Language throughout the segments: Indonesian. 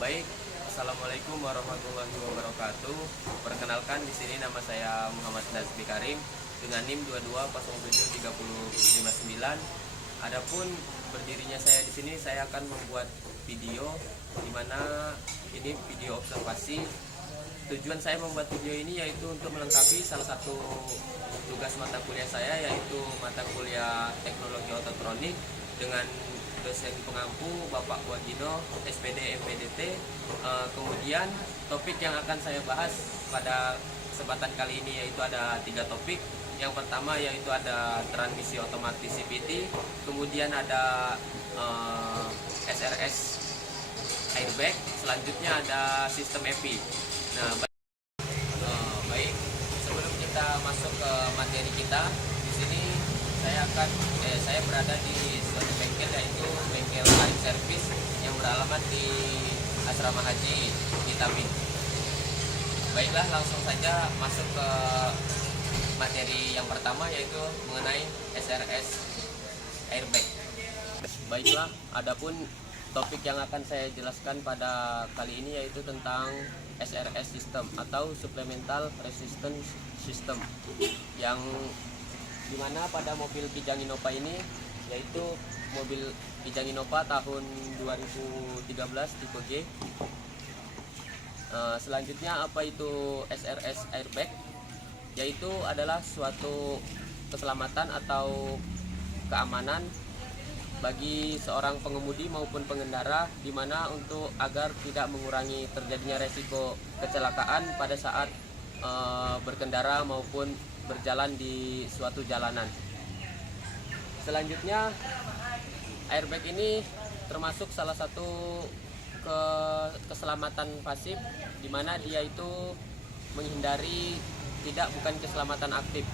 Baik, Assalamualaikum warahmatullahi wabarakatuh. Perkenalkan, di sini nama saya Muhammad Nazmi Karim dengan NIM 22073059. Adapun berdirinya saya di sini, saya akan membuat video di mana ini video observasi. Tujuan saya membuat video ini yaitu untuk melengkapi salah satu tugas mata kuliah saya, yaitu mata kuliah Teknologi Ototronik dengan dosen pengampu Bapak Wagino SPD MPDT. Kemudian topik yang akan saya bahas pada kesempatan kali ini yaitu ada 3 topik. Yang pertama yaitu ada transmisi otomatis CVT, kemudian ada SRS airbag, selanjutnya ada sistem EPI. Nah, baik, sebelum kita masuk ke materi kita, di sini saya berada di suatu bengkel, yaitu bengkel Karim Service yang beralamat di Asrama Haji di Tamin. Baiklah, langsung saja masuk ke materi yang pertama, yaitu mengenai SRS airbag. Baiklah, adapun topik yang akan saya jelaskan pada kali ini yaitu tentang SRS system atau Supplemental Resistance System, yang dimana pada mobil Kijang Innova ini, yaitu mobil Kijang Innova tahun 2013 tipe G. Selanjutnya, apa itu SRS airbag? Yaitu adalah suatu keselamatan atau keamanan bagi seorang pengemudi maupun pengendara, di mana untuk agar tidak mengurangi terjadinya resiko kecelakaan pada saat berkendara maupun berjalan di suatu jalanan. Selanjutnya, airbag ini termasuk salah satu keselamatan pasif, di mana dia itu menghindari bukan keselamatan aktif.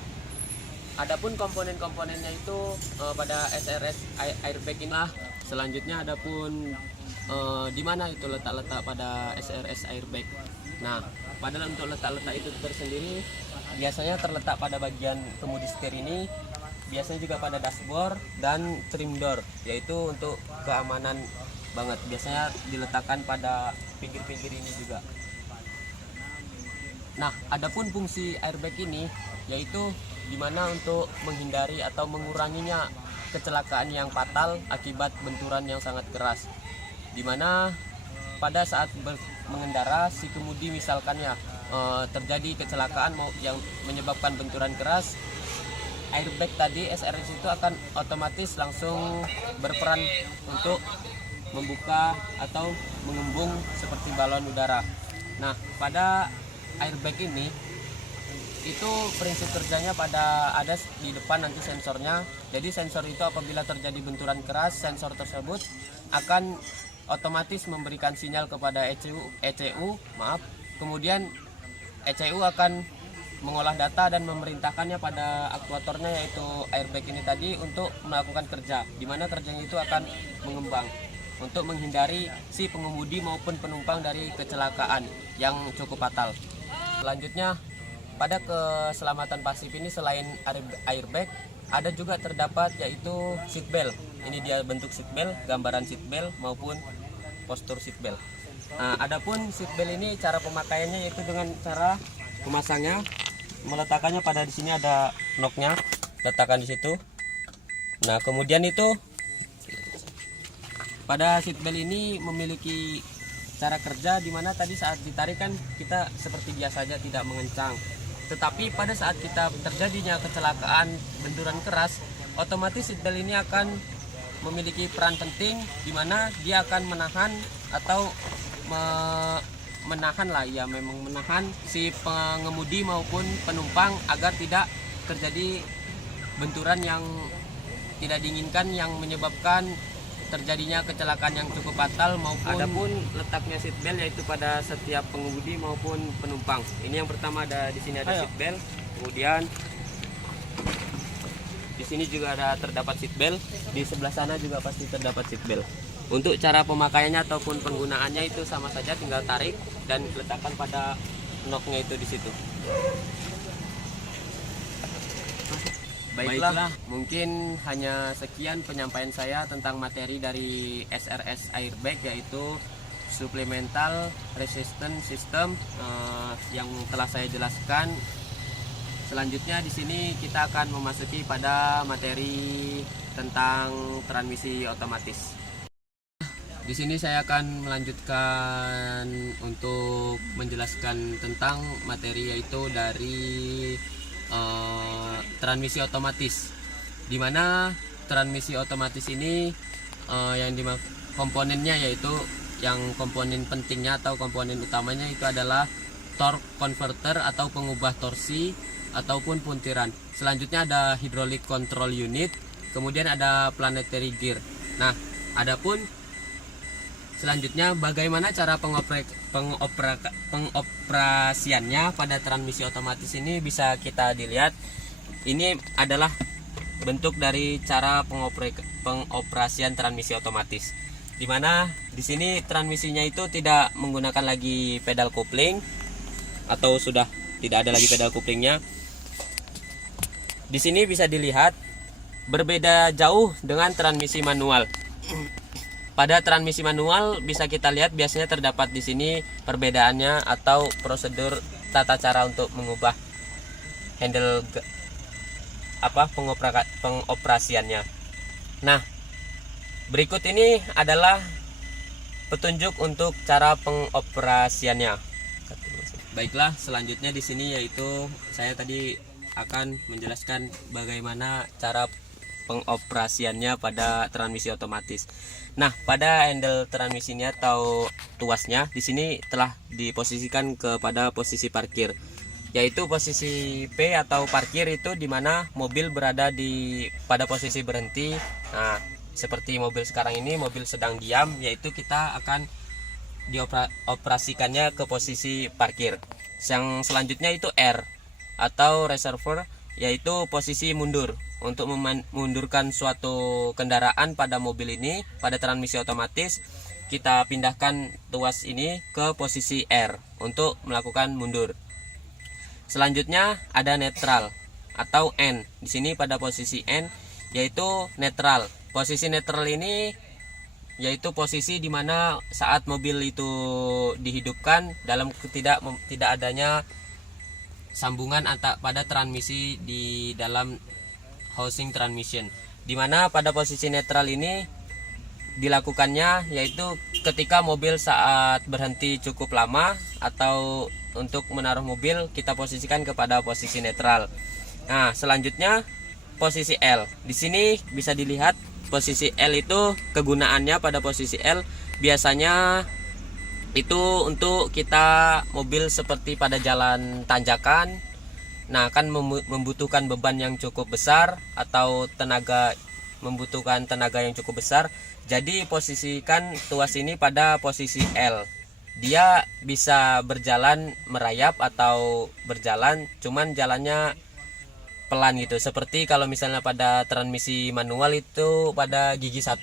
Adapun komponen-komponennya itu pada SRS airbag ini. Selanjutnya adapun di mana itu letak-letak pada SRS airbag. Nah, padahal untuk letak-letak itu tersendiri biasanya terletak pada bagian kemudi setir ini, biasanya juga pada dashboard dan trim door, yaitu untuk keamanan banget. Biasanya diletakkan pada pinggir-pinggir ini juga. Nah, adapun fungsi airbag ini yaitu dimana untuk menghindari atau menguranginya kecelakaan yang fatal akibat benturan yang sangat keras, dimana pada saat mengendara si kemudi misalkan terjadi kecelakaan yang menyebabkan benturan keras, airbag tadi SRS itu akan otomatis langsung berperan untuk membuka atau mengembung seperti balon udara. Nah, pada airbag ini itu prinsip kerjanya ada di depan nanti sensornya. Jadi sensor itu apabila terjadi benturan keras, sensor tersebut akan otomatis memberikan sinyal kepada ECU. Kemudian ECU akan mengolah data dan memerintahkannya pada aktuatornya, yaitu airbag ini tadi, untuk melakukan kerja, di mana kerjanya itu akan mengembang untuk menghindari si pengemudi maupun penumpang dari kecelakaan yang cukup fatal. Selanjutnya, pada keselamatan pasif ini selain airbag, ada juga terdapat yaitu seatbelt. Ini dia bentuk seatbelt, gambaran seatbelt maupun postur seatbelt. Nah, adapun seatbelt ini cara pemakaiannya yaitu dengan cara memasangnya, meletakkannya pada di sini ada knocknya, letakkan di situ. Nah, kemudian itu pada seatbelt ini memiliki cara kerja di mana tadi saat ditarik kan kita seperti biasa saja, tidak mengencang. Tetapi pada saat kita terjadinya kecelakaan benturan keras, otomatis seatbelt ini akan memiliki peran penting, di mana dia akan menahan atau menahan si pengemudi maupun penumpang agar tidak terjadi benturan yang tidak diinginkan yang menyebabkan terjadinya kecelakaan yang cukup fatal maupun. Adapun letaknya seatbelt yaitu pada setiap pengemudi maupun penumpang. Ini yang pertama, ada di sini ada seatbelt, kemudian di sini juga terdapat seatbelt, di sebelah sana juga pasti terdapat seatbelt. Untuk cara pemakaiannya ataupun penggunaannya itu sama saja, tinggal tarik dan letakkan pada knocknya itu di situ. Baiklah, mungkin hanya sekian penyampaian saya tentang materi dari SRS airbag, yaitu supplemental resistance system yang telah saya jelaskan. Selanjutnya di sini kita akan memasuki pada materi tentang transmisi otomatis. Di sini saya akan melanjutkan untuk menjelaskan tentang materi, yaitu dari transmisi otomatis. Dimana transmisi otomatis ini komponennya, yaitu yang komponen pentingnya atau komponen utamanya itu adalah torque converter atau pengubah torsi ataupun puntiran. Selanjutnya ada hydraulic control unit, kemudian ada planetary gear. Nah, adapun selanjutnya bagaimana cara pengoperasiannya pada transmisi otomatis ini bisa kita dilihat. Ini adalah bentuk dari cara pengoperasian transmisi otomatis. Dimana di sini transmisinya itu tidak menggunakan lagi pedal kopling atau sudah tidak ada lagi pedal koplingnya. Di sini bisa dilihat berbeda jauh dengan transmisi manual. Pada transmisi manual bisa kita lihat biasanya terdapat di sini perbedaannya atau prosedur tata cara untuk mengubah handle pengoperasiannya. Nah, berikut ini adalah petunjuk untuk cara pengoperasiannya. Baiklah, selanjutnya di sini yaitu saya tadi akan menjelaskan bagaimana cara pengoperasiannya pada transmisi otomatis. Nah, pada handle transmisinya atau tuasnya di sini telah diposisikan kepada posisi parkir, yaitu posisi P atau parkir itu dimana mobil berada pada posisi berhenti. Nah, seperti mobil sekarang ini, mobil sedang diam, yaitu kita akan dioperasikannya ke posisi parkir. Yang selanjutnya itu R atau reservoir, yaitu posisi mundur. Untuk memundurkan suatu kendaraan pada mobil ini, pada transmisi otomatis, kita pindahkan tuas ini ke posisi R untuk melakukan mundur. Selanjutnya ada netral atau N. Di sini pada posisi N yaitu netral. Posisi netral ini yaitu posisi di mana saat mobil itu dihidupkan dalam tidak adanya sambungan pada transmisi di dalam housing transmission, dimana pada posisi netral ini dilakukannya yaitu ketika mobil saat berhenti cukup lama atau untuk menaruh mobil kita posisikan kepada posisi netral. Nah, selanjutnya posisi L. Di sini bisa dilihat posisi L itu kegunaannya pada posisi L biasanya itu untuk kita mobil seperti pada jalan tanjakan. Nah, kan membutuhkan beban yang cukup besar atau membutuhkan tenaga yang cukup besar. Jadi posisikan tuas ini pada posisi L. Dia bisa berjalan merayap atau berjalan cuman jalannya pelan gitu. Seperti kalau misalnya pada transmisi manual itu pada gigi 1.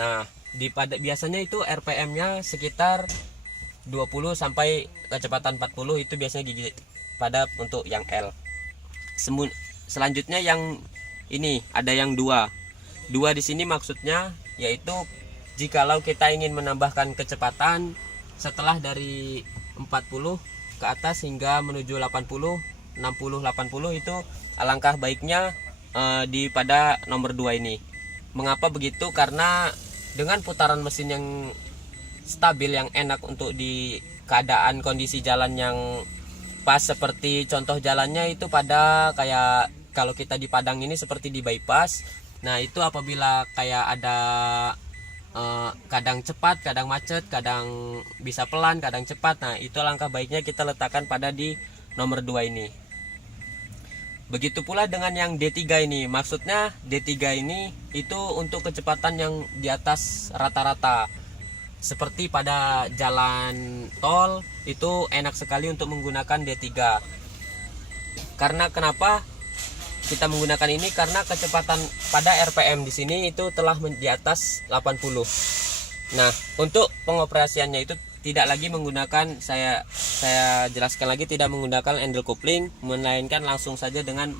Nah, biasanya itu RPM-nya sekitar 20 sampai kecepatan 40, itu biasanya gigi pada untuk yang L. Selanjutnya yang ini ada yang 2 di sini maksudnya yaitu jikalau kita ingin menambahkan kecepatan setelah dari 40 ke atas hingga menuju 80, 60, 80 itu alangkah baiknya pada nomor 2 ini. Mengapa begitu? Karena dengan putaran mesin yang stabil, yang enak untuk di keadaan kondisi jalan yang pas, seperti contoh jalannya itu pada kayak kalau kita di Padang ini seperti di bypass. Nah, itu apabila kayak ada kadang cepat, kadang macet, kadang bisa pelan, kadang cepat. Nah, itu langkah baiknya kita letakkan pada di nomor 2 ini. Begitu pula dengan yang D3 ini. Maksudnya D3 ini itu untuk kecepatan yang di atas rata-rata. Seperti pada jalan tol itu enak sekali untuk menggunakan D3. Karena kenapa kita menggunakan ini? Karena kecepatan pada RPM di sini itu telah di atas 80. Nah, untuk pengoperasiannya itu tidak lagi menggunakan, saya jelaskan lagi, tidak menggunakan handle coupling, melainkan langsung saja dengan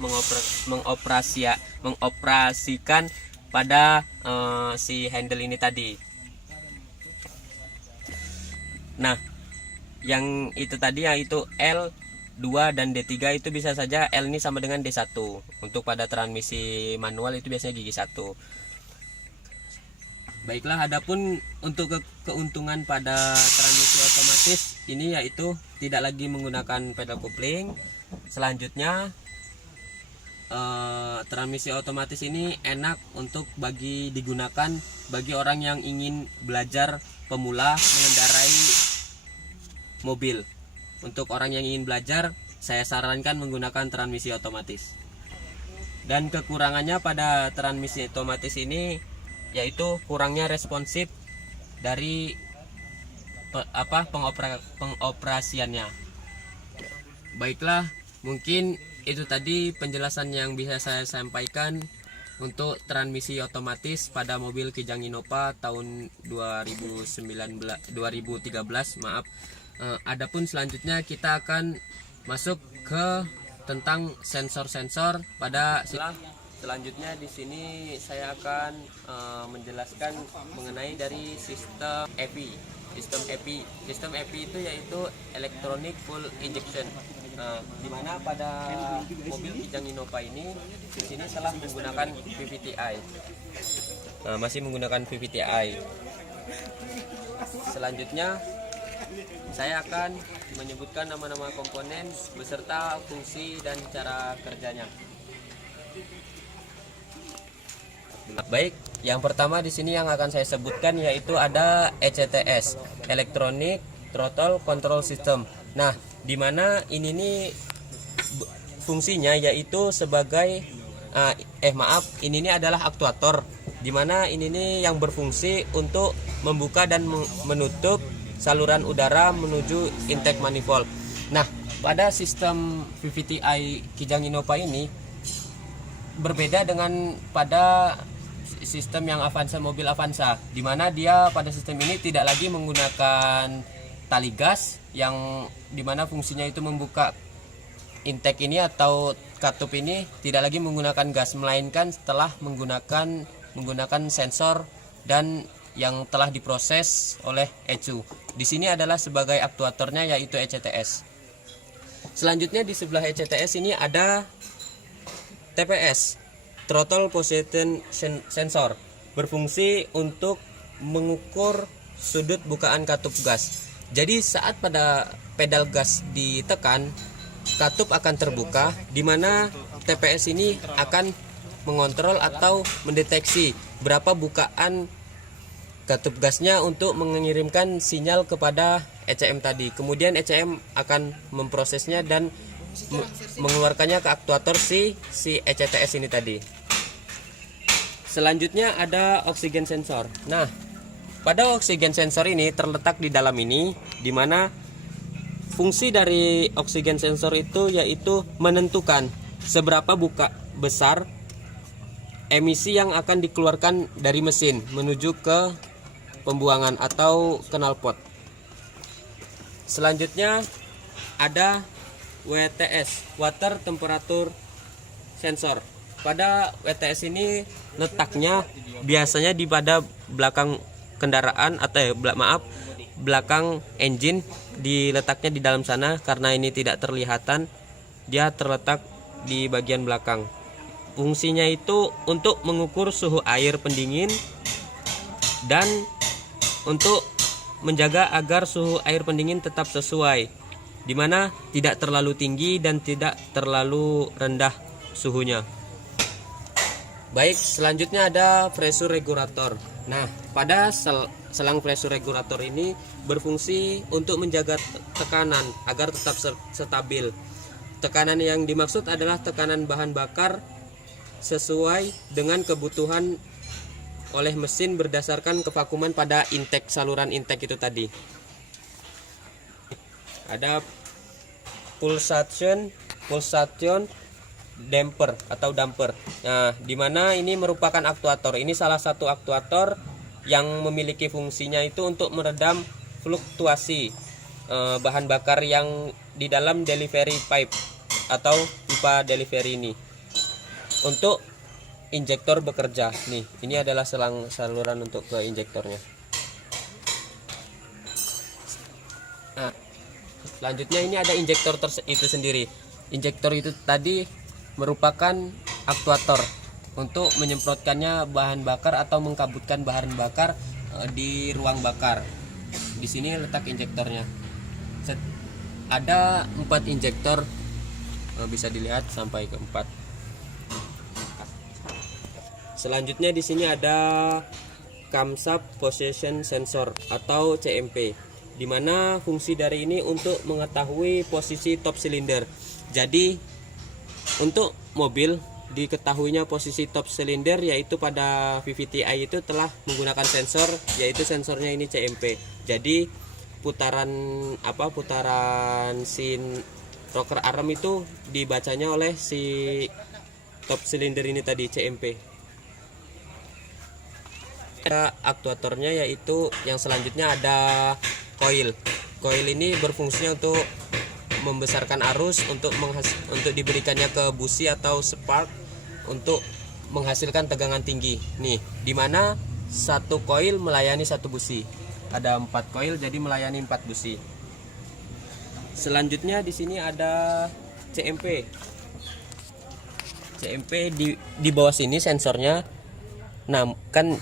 mengoperasikan pada si handle ini tadi. Nah, yang itu tadi yaitu L2 dan D3 itu bisa saja L ini sama dengan D1. Untuk pada transmisi manual itu biasanya gigi 1. Baiklah, adapun untuk keuntungan pada transmisi otomatis ini yaitu tidak lagi menggunakan pedal kopling. Selanjutnya transmisi otomatis ini enak untuk digunakan bagi orang yang ingin belajar pemula mengendarai mobil. Untuk orang yang ingin belajar, saya sarankan menggunakan transmisi otomatis. Dan kekurangannya pada transmisi otomatis ini yaitu kurangnya responsif dari pengoperasiannya. Baiklah, mungkin itu tadi penjelasan yang bisa saya sampaikan untuk transmisi otomatis pada mobil Kijang Innova tahun 2013, maaf. Adapun selanjutnya kita akan masuk ke tentang sensor-sensor pada selanjutnya. Di sini saya akan menjelaskan mengenai dari sistem EPI. Sistem EPI itu yaitu Electronic Fuel Injection. Di mana pada mobil Kijang Innova ini di sini telah menggunakan VVT-i. Masih menggunakan VVT-i. Selanjutnya saya akan menyebutkan nama-nama komponen beserta fungsi dan cara kerjanya. Baik, yang pertama di sini yang akan saya sebutkan yaitu ada ECTS, Electronic Throttle Control System. Nah, di mana ini nih fungsinya yaitu sebagai ini nih adalah aktuator, di mana ini nih yang berfungsi untuk membuka dan menutup saluran udara menuju intake manifold. Nah, pada sistem VVT-i Kijang Innova ini berbeda dengan pada sistem yang Avanza, mobil Avanza, di mana dia pada sistem ini tidak lagi menggunakan tali gas yang dimana fungsinya itu membuka intake ini atau katup ini, tidak lagi menggunakan gas, melainkan setelah menggunakan sensor dan yang telah diproses oleh ECU. Di sini adalah sebagai aktuatornya yaitu ECTS. Selanjutnya di sebelah ECTS ini ada TPS, Throttle Position Sensor, berfungsi untuk mengukur sudut bukaan katup gas. Jadi saat pada pedal gas ditekan, katup akan terbuka, di mana TPS ini akan mengontrol atau mendeteksi berapa bukaan katup gasnya untuk mengirimkan sinyal kepada ECM tadi. Kemudian ECM akan memprosesnya dan mengeluarkannya ke aktuator si ECTS ini tadi. Selanjutnya ada oksigen sensor. Nah, pada oksigen sensor ini terletak di dalam ini, di mana fungsi dari oksigen sensor itu yaitu menentukan seberapa besar emisi yang akan dikeluarkan dari mesin menuju ke pembuangan atau knalpot. Selanjutnya ada WTS, Water Temperature Sensor. Pada WTS ini letaknya biasanya di pada belakang kendaraan atau belakang engine, diletaknya di dalam sana. Karena ini tidak terlihatan, dia terletak di bagian belakang. Fungsinya itu untuk mengukur suhu air pendingin dan untuk menjaga agar suhu air pendingin tetap sesuai, di mana tidak terlalu tinggi dan tidak terlalu rendah suhunya. Baik, selanjutnya ada pressure regulator. Nah, pada selang pressure regulator ini berfungsi untuk menjaga tekanan agar tetap stabil. Tekanan yang dimaksud adalah tekanan bahan bakar sesuai dengan kebutuhan oleh mesin berdasarkan kevakuman pada intake, saluran intake itu tadi. Ada pulsation damper atau damper. Nah, di mana ini merupakan aktuator. Ini salah satu aktuator yang memiliki fungsinya itu untuk meredam fluktuasi bahan bakar yang di dalam delivery pipe atau pipa delivery ini. Untuk injektor bekerja. Nih, ini adalah saluran untuk ke injektornya. Nah, selanjutnya ini ada injektor itu sendiri. Injektor itu tadi merupakan aktuator untuk menyemprotkannya bahan bakar atau mengkabutkan bahan bakar di ruang bakar. Di sini letak injektornya. Ada 4 injektor, bisa dilihat sampai ke 4. Selanjutnya di sini ada Camshaft Position Sensor atau CMP, di mana fungsi dari ini untuk mengetahui posisi top silinder. Jadi untuk mobil diketahuinya posisi top silinder yaitu pada VVTi itu telah menggunakan sensor, yaitu sensornya ini CMP. Jadi putaran si rocker arm itu dibacanya oleh si top silinder ini tadi, CMP. Ada aktuatornya, yaitu yang selanjutnya ada coil. Coil ini berfungsi untuk membesarkan arus untuk diberikannya ke busi atau spark untuk menghasilkan tegangan tinggi. Nih, dimana satu coil melayani satu busi. Ada 4 coil jadi melayani 4 busi. Selanjutnya di sini ada CMP. CMP di bawah sini sensornya. Nah, kan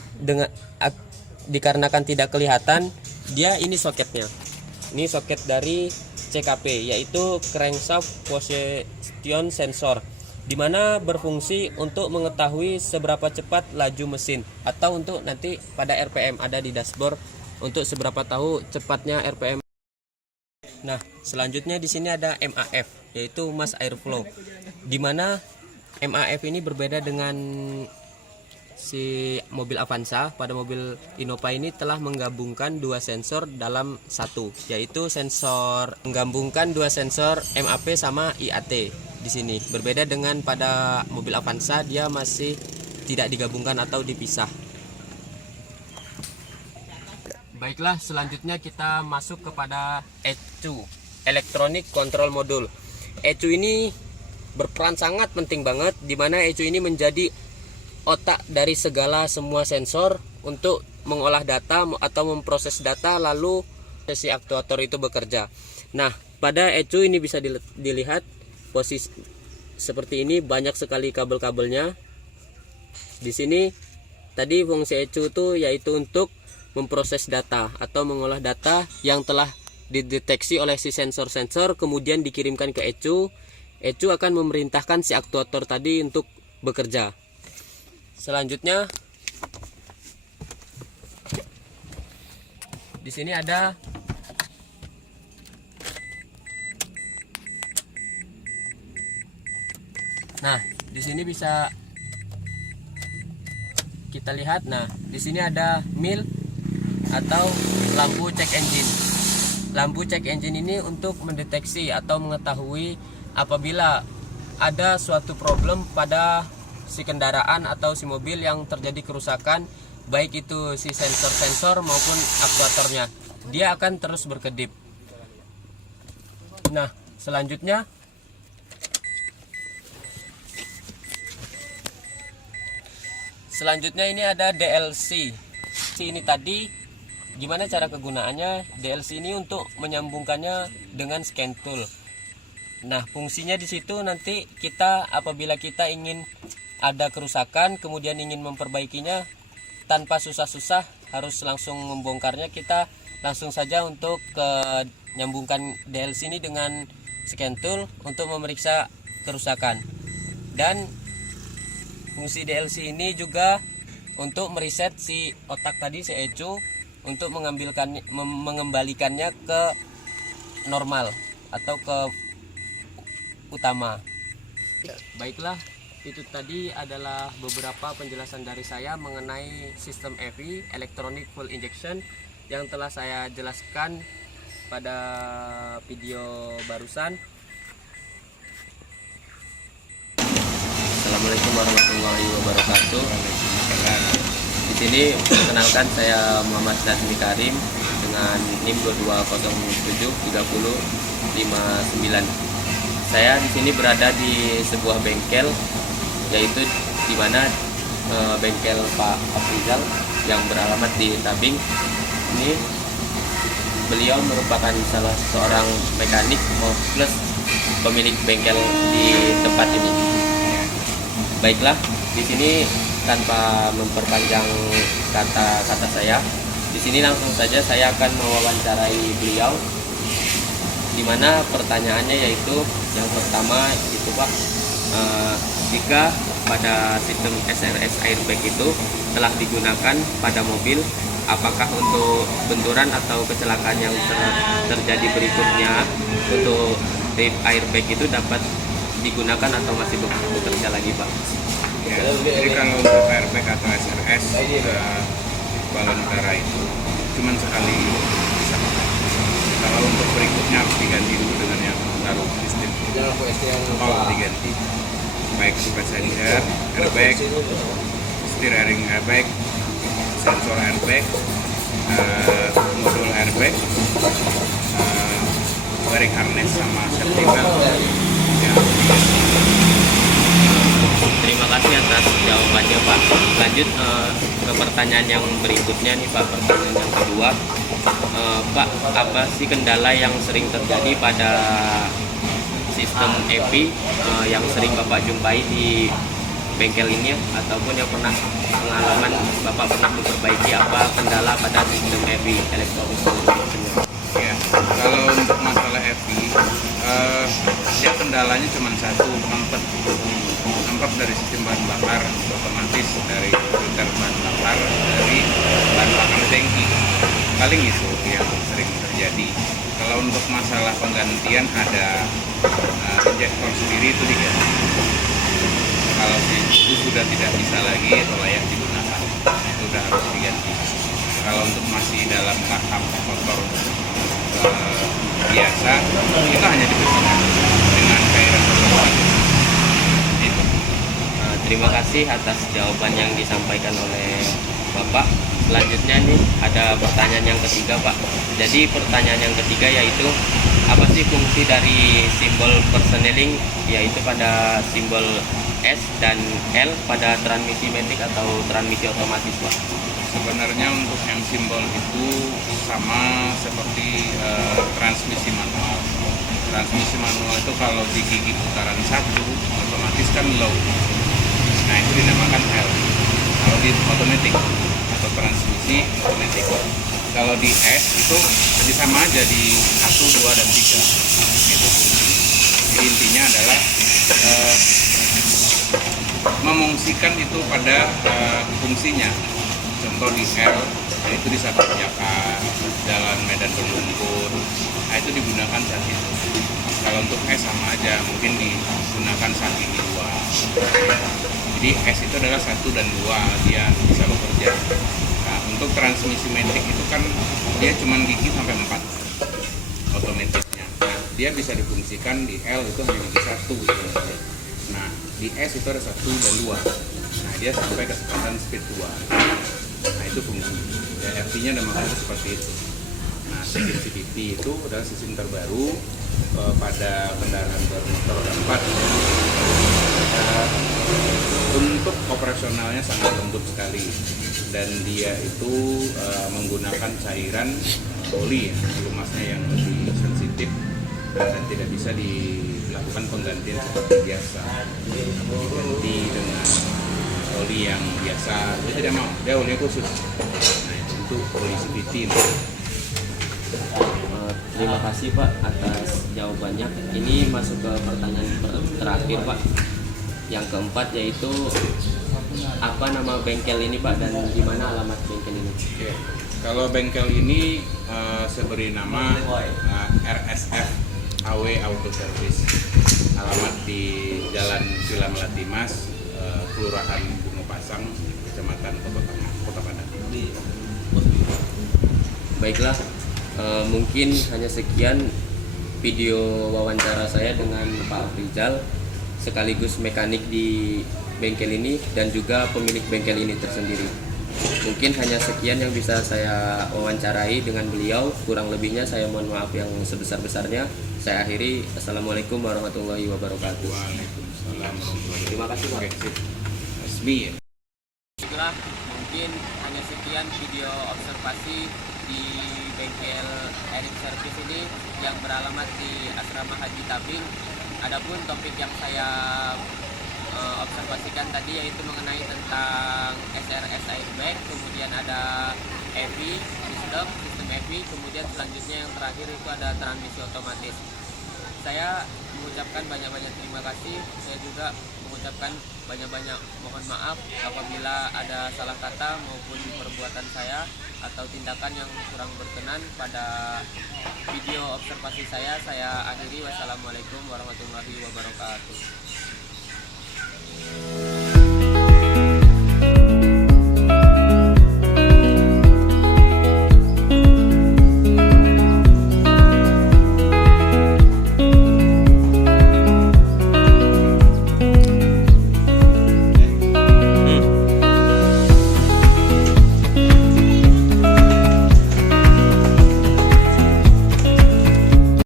dikarenakan tidak kelihatan, dia ini soketnya. Ini soket dari CKP, yaitu Crankshaft Position Sensor, di mana berfungsi untuk mengetahui seberapa cepat laju mesin atau untuk nanti pada RPM, ada di dashboard untuk seberapa tahu cepatnya RPM. Nah, selanjutnya di sini ada MAF, yaitu Mass Airflow, di mana MAF ini berbeda dengan si mobil Avanza. Pada mobil Innova ini telah menggabungkan 2 sensor dalam satu, yaitu menggabungkan 2 sensor MAP sama IAT. Di sini berbeda dengan pada mobil Avanza, dia masih tidak digabungkan atau dipisah. Baiklah, selanjutnya kita masuk kepada ECU, Electronic Control Module. ECU ini berperan sangat penting banget, di mana ECU ini menjadi otak dari semua sensor untuk mengolah data atau memproses data, lalu si aktuator itu bekerja. Nah, pada ECU ini bisa dilihat posisi seperti ini, banyak sekali kabel-kabelnya. Di sini tadi fungsi ECU itu yaitu untuk memproses data atau mengolah data yang telah dideteksi oleh si sensor-sensor, kemudian dikirimkan ke ECU. ECU akan memerintahkan si aktuator tadi untuk bekerja. Selanjutnya di sini ada di sini bisa kita lihat. Nah, di sini ada mil atau lampu cek engine. Lampu cek engine ini untuk mendeteksi atau mengetahui apabila ada suatu problem pada si kendaraan atau si mobil yang terjadi kerusakan, baik itu si sensor-sensor maupun aktuatornya, dia akan terus berkedip. Nah, selanjutnya ini ada DLC. Ini tadi gimana cara kegunaannya? DLC ini untuk menyambungkannya dengan scan tool. Nah, fungsinya di situ nanti kita apabila kita ingin ada kerusakan kemudian ingin memperbaikinya tanpa susah-susah harus langsung membongkarnya, kita langsung saja untuk nyambungkan DLC ini dengan scan tool untuk memeriksa kerusakan. Dan fungsi DLC ini juga untuk mereset si otak tadi, si ECU, untuk mengembalikannya ke normal atau ke utama. Baiklah, itu tadi adalah beberapa penjelasan dari saya mengenai sistem EV, Electronic Fuel Injection, yang telah saya jelaskan pada video barusan. Assalamualaikum warahmatullahi wabarakatuh. Di sini perkenalkan, saya Muhammad Nazmi Karim dengan NIM 22073059. Saya di sini berada di sebuah bengkel, yaitu di mana bengkel Pak Afrizal yang beralamat di Tabing. Ini beliau merupakan salah seorang mekanik plus pemilik bengkel di tempat ini. Baiklah, di sini tanpa memperpanjang kata-kata saya, di sini langsung saja saya akan mewawancarai beliau, di mana pertanyaannya yaitu yang pertama itu Pak, jika pada sistem SRS airbag itu telah digunakan pada mobil, apakah untuk benturan atau kecelakaan yang terjadi berikutnya untuk tape airbag itu dapat digunakan atau masih bekerja lagi Pak? Ya, jadi kalau untuk airbag atau SRS balon udara itu cuma sekali bisa pakai. Kalau untuk berikutnya harus diganti dulu dengan yang baru sistem. Diganti. Baik itu passenger airbag, steering airbag, sensor airbag, modul airbag, wiring harness sama safety belt. Ya. Terima kasih atas jawabannya Pak. Lanjut ke pertanyaan yang berikutnya nih Pak. Pertanyaan yang kedua, Pak, apa sih kendala yang sering terjadi pada sistem EPI yang sering Bapak jumpai di bengkel ini, ataupun yang pernah pengalaman Bapak pernah memperbaiki, apa kendala pada sistem EPI, electronic communication? Ya, kalau untuk masalah EPI, ya kendalanya cuma satu, ngempet dari sistem bahan bakar otomatis, dari filter bahan bakar, dari bahan bakar tangki. Paling itu yang sering terjadi. Kalau untuk masalah penggantian ada injektor sendiri itu diganti. Kalau itu sudah tidak bisa lagi atau layak digunakan, itu sudah harus diganti. Kalau untuk masih dalam tahap motor biasa, itu hanya dibersihkan dengan cairan perbaikan. Itu. Terima kasih atas jawaban yang disampaikan oleh Bapak. Selanjutnya nih ada pertanyaan yang ketiga Pak. Jadi pertanyaan yang ketiga yaitu, apa sih fungsi dari simbol persneling, yaitu pada simbol S dan L pada transmisi matic atau transmisi otomatis Pak? Sebenarnya untuk yang simbol itu sama seperti transmisi manual. Transmisi manual itu kalau di gigi putaran 1 otomatis kan low. Nah itu dinamakan L. Kalau di otomatis atau transmisi otomatis. Kalau di S itu jadi sama aja di 1, 2, dan 3. Itu fungsi. Jadi intinya adalah memungsikan itu pada fungsinya. Contoh di L, itu di saat tanjakan, jalan medan berlumpur, nah itu digunakan saat itu. Kalau untuk S sama aja, mungkin digunakan saat ini 2. Jadi S itu adalah 1 dan 2, dia bisa bekerja. Nah, untuk transmisi matic itu kan dia cuma gigi sampai 4 otomatisnya. Nah, dia bisa difungsikan di L itu hanya gigi 1 gitu. Nah, di S itu ada 1 dan 2. Nah, dia sampai kecepatan speed 2. Nah, itu fungsi. Ya, artinya ada makanya seperti itu. Nah, sistem CVT itu adalah sistem terbaru pada kendaraan bermotor roda 4. Untuk operasionalnya sangat lembut sekali, dan dia itu menggunakan cairan oli ya, lumasnya yang lebih sensitif dan tidak bisa dilakukan penggantian seperti biasa. Diganti dengan oli yang biasa, dia tidak mau, dia oli khusus. Nah itu oli CVT. Terima kasih Pak atas jawabannya. Ini masuk ke pertanyaan terakhir Pak, yang keempat, yaitu apa nama bengkel ini Pak dan di mana alamat bengkel ini? Oke. Kalau bengkel ini saya beri nama RSF AW Auto Service. Alamat di Jalan Villa Melatimas, Kelurahan Bungo Pasang, Kecamatan Kota Padang. Baiklah, mungkin hanya sekian video wawancara saya dengan Pak Afrizal, sekaligus mekanik di bengkel ini dan juga pemilik bengkel ini tersendiri. Mungkin hanya sekian yang bisa saya wawancarai dengan beliau. Kurang lebihnya saya mohon maaf yang sebesar-besarnya. Saya akhiri. Assalamualaikum warahmatullahi wabarakatuh. Waalaikumsalam warahmatullahi wabarakatuh. Terima kasih Pak. Resmi ya. Baiklah, mungkin hanya sekian video observasi di bengkel servis ini yang beralamat di Asrama Haji Tabing. Adapun topik yang saya observasikan tadi yaitu mengenai tentang SRS airbag, kemudian ada EV sistem EV, kemudian selanjutnya yang terakhir itu ada transmisi otomatis. Saya mengucapkan banyak-banyak terima kasih. Saya juga mengucapkan banyak-banyak mohon maaf apabila ada salah kata maupun perbuatan saya atau tindakan yang kurang berkenan pada video observasi saya. Saya akhiri. Wassalamualaikum warahmatullahi wabarakatuh.